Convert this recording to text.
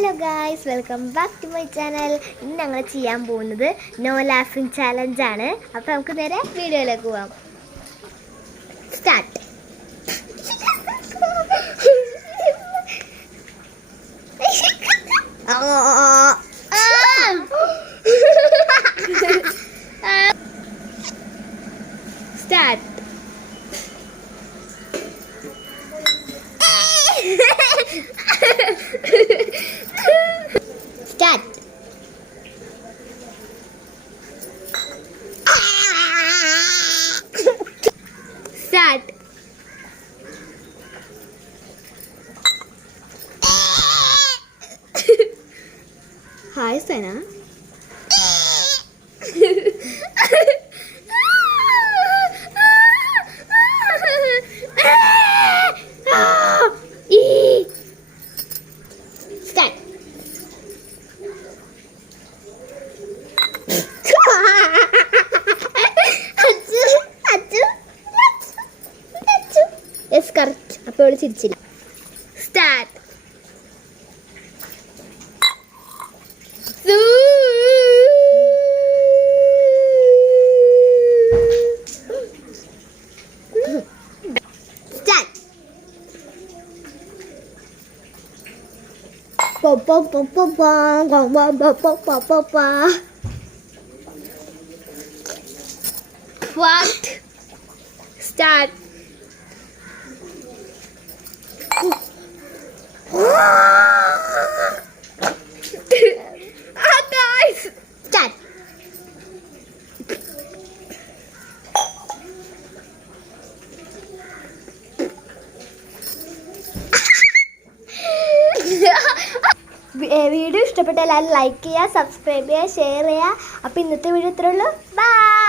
Hello guys, welcome back to my channel. ഇന്ന് ഞങ്ങൾ ചെയ്യാൻ പോകുന്നത് നോ ലാഫിംഗ് ചാലഞ്ച് ആണ്. അപ്പോൾ നമുക്ക് നേരെ വീഡിയോയിലേക്ക് പോവാം. Start. Start. Start. Start. Hi, Sana. Start. Yes, correct. അപ്പോൾ ചിരിച്ചില്ല. Start. Start. Po po po po po po po po po po po. What? Start. Guys. Start. Video ഇഷ്ടപ്പെട്ടാൽ ലൈക്ക് ചെയ്യുക, സബ്സ്ക്രൈബ് ചെയ്യുക, ഷെയർ ചെയ്യുക. അപ്പോൾ ഇന്നത്തെ വീഡിയോ ഇത്രയേ ഉള്ളൂ. ബൈ.